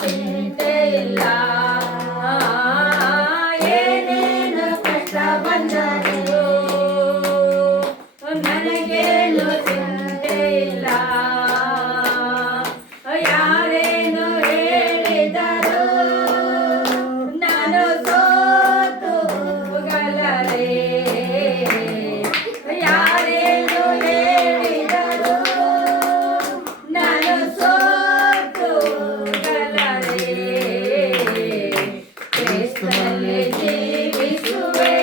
ಚಿಂತೆ ಇಲ್ಲ. ಏನೇನು ಕಷ್ಟ ಬಂದರೂ ನನಗೇನು ಚಿಂತೆ ಇಲ್ಲ. ಯಾರೇನು ಹೇಳಿದರು ನಾನು ಸೋತು ಹೋಗಲಾರೆ. ಯಾರೇನು ಹೇಳಿದರು ನಾನು ಸೋತು ಹೋಗಲಾರೆ. ಕ್ರಿಸ್ತನಲ್ಲಿ ಜೀವಿಸುವೆ,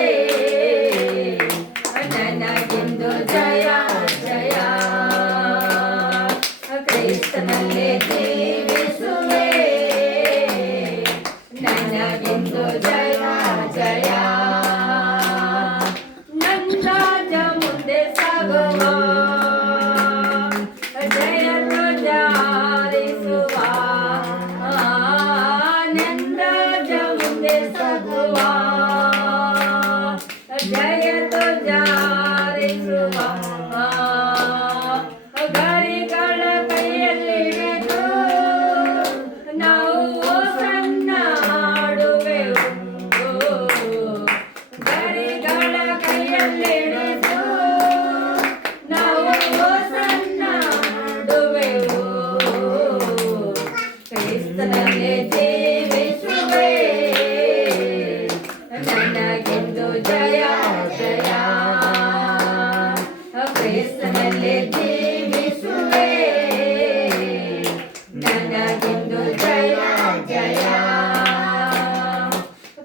ನನಗೆಂದು ಜಯ ಜಯ. ಕ್ರಿಸ್ತನಲ್ಲಿ ಜೀವಿಸುವೆ, ನನಗೆಂದು ಜಯ ಜಯ. ನನ್ನ ರಾಜ ಮುಂದೆ ಸಾಗುವ, ಜಯ ಧ್ವಜ ಹಾರಿಸುವ. ನನ್ನ ರಾಜ ಮುಂದೆ ಸಾಗುವ, ಜಯ ಧ್ವಜ ಹಾರಿಸುವ. ಗರಿಗಳ ಕೈಯಲ್ಲಿಡಿದು ನಾವು ಸಣ್ಣ ಹಾಡುವೆವು. ಗರಿಗಳ ಕೈಯಲ್ಲಿಡಿದು ನಾವು ಸಣ್ಣ ಹಾಡುವೆವು. ಕ್ರಿಸ್ತನಲ್ಲಿ ಜೀವಿಸುವೆ, ನನಗೆಂದು ಜಯ ಜಯ. ಕ್ರಿಸ್ತನಲ್ಲಿ ಜೀವಿಸುವೆ, ನನಗೆಂದು ಜಯ ಜಯ.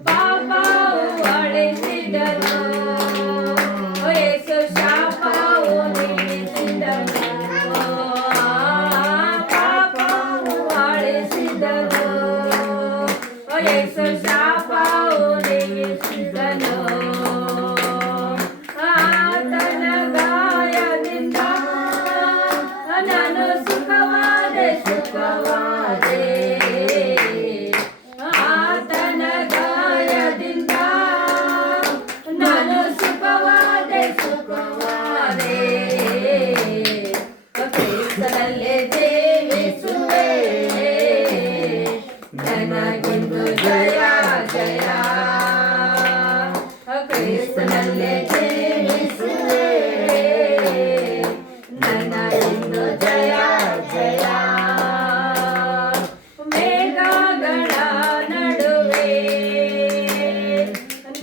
ಪಾಪವು ಅಳಿಸಿದನು, ಯೇಸು ಶಾಪವು ನೀಗಿಸಿದನು. ಪಾಪವು ಅಳಿಸಿದನು, ಯೇಸು ಶಾಪವು ನೀಗಿಸಿದನು. ಆತನ ಗಾಯದಿಂದ ನಾನು ಸುಖವಾದೆ ಸುಖವಾದೆ. ಆತನ ಗಾಯದಿಂದ ನಾನು ಸುಖವಾದೆ ಸುಖವಾದೆ. ಕ್ರಿಸ್ತನಲ್ಲಿ ಜೀವಿಸುವೆ, ನನಗೆಂದು ಜಯ ಜಯ. ಕ್ರಿಸ್ತನಲ್ಲಿ ಜೀವಿಸುವೆ, ನನಗೆಂದು ಜಯ ಜಯ. ಮೇಘಗಳ ನಡುವೆ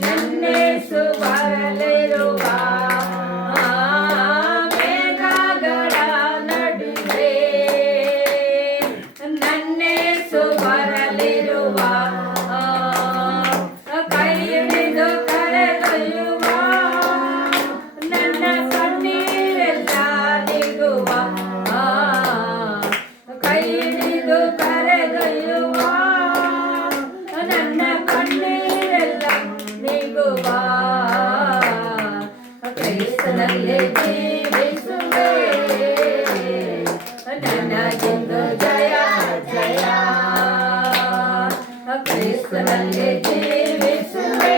ನನ್ನೇಸು ಬರಲಿರುವ. ಮೇಘಗಳ ನಡುವೆ ನನ್ನೇಸು ಬರಲಿರುವ. ಕೈ ಹಿಡಿದು ಕರೆದೊಯ್ಯುವ, ನನ್ನ ಕಣ್ಣೀರೆಲ್ಲ ನೀಗುವ. ಕೈ ಹಿಡಿದು ಕರೆದೊಯ್ಯುವ, ನನ್ನ ಕಣ್ಣೀರೆಲ್ಲ ನೀಗುವ. ಕ್ರಿಸ್ತನಲ್ಲಿ ಜೀವಿಸುವೆ, ನನಗೆಂದು ಜಯ ಜಯ. ಕ್ರಿಸ್ತನಲ್ಲಿ ಜೀವಿಸುವೆ,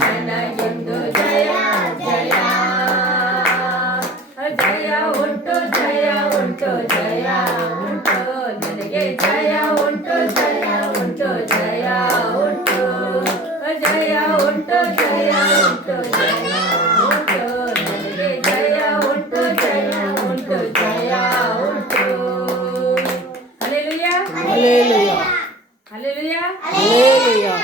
ನನಗೆಂದು ಜಯ ಜಯ. ಜಯ ಉಂಟು ಜಯ ಉಂಟು ಜಯ ಉಂಟು, ನನಗೆ ಜಯ ಉಂಟು ಜಯ ಉಂಟು ಜಯ ಉಂಟು. ಜಯ ಉಂಟು ಜಯ ಉಂಟು ಜಯ ಉಂಟು, ನನಗೆ ಜಯ ಉಂಟು ಜಯ ಉಂಟು ಜಯ ಉಂಟು. Hallelujah hallelujah hallelujah hallelujah.